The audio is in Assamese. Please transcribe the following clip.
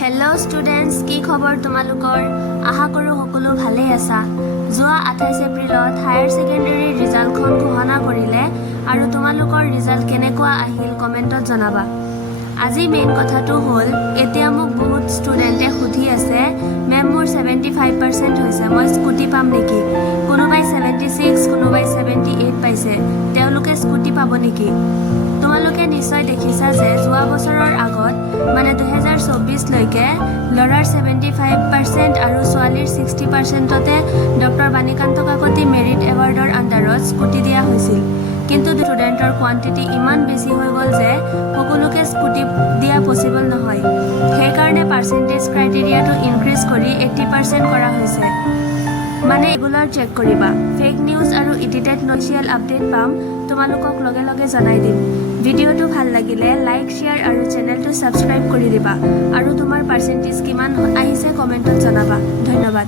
হেল্ল' ষ্টুডেণ্টছ, কি খবৰ তোমালোকৰ? আশা কৰোঁ সকলো ভালেই আছা। যোৱা 28 এপ্ৰিলত হায়াৰ ছেকেণ্ডেৰীৰ ৰিজাল্টখন ঘোষণা কৰিলে আৰু তোমালোকৰ ৰিজাল্ট কেনেকুৱা আহিল কমেণ্টত জনাবা। আজি মেইন কথাটো হ'ল, এতিয়া মোক বহুত ষ্টুডেণ্টে সুধি আছে, মেম মোৰ 75% হৈছে, মই স্কুটি পাম নেকি? কোনোবাই 76, কোনোবাই 78 পাইছে, তেওঁলোকে স্কুটি পাব নেকি? তোমালোকে নিশ্চয় দেখিছা যে যোৱা বছৰৰ আগত মানে 2024লৈকে ল'ৰাৰ 75% আৰু ছোৱালীৰ 60%তে ডক্টৰ বাণীকান্ত কাকতি মেৰিট এৱাৰ্ডৰ আণ্ডাৰত স্কুটি দিয়া হৈছিল। কিন্তু ষ্টুডেণ্টৰ কোৱান্টিটি ইমান বেছি হৈ গ'ল যে সকলোকে স্কুটি দিয়া পচিবল নহয়। সেইকাৰণে পাৰ্চেণ্টেজ ক্ৰাইটেৰিয়াটো ইনক্ৰিজ কৰি 80% কৰা হৈছে। মানে ৰেগুলাৰ চেক কৰিবা। ফেক নিউজ আৰু এডিটেড নচিয়েল আপডেট পাম, তোমালোকক লগে লগে জনাই দিম। ভিডিঅ'টো ভাল লাগিলে লাইক, শ্বেয়াৰ আৰু চেনেলটো ছাবস্ক্ৰাইব কৰি দিবা আৰু তোমাৰ পাৰ্চেণ্টেজ কিমান আহিছে কমেণ্টত জনাবা। ধন্যবাদ।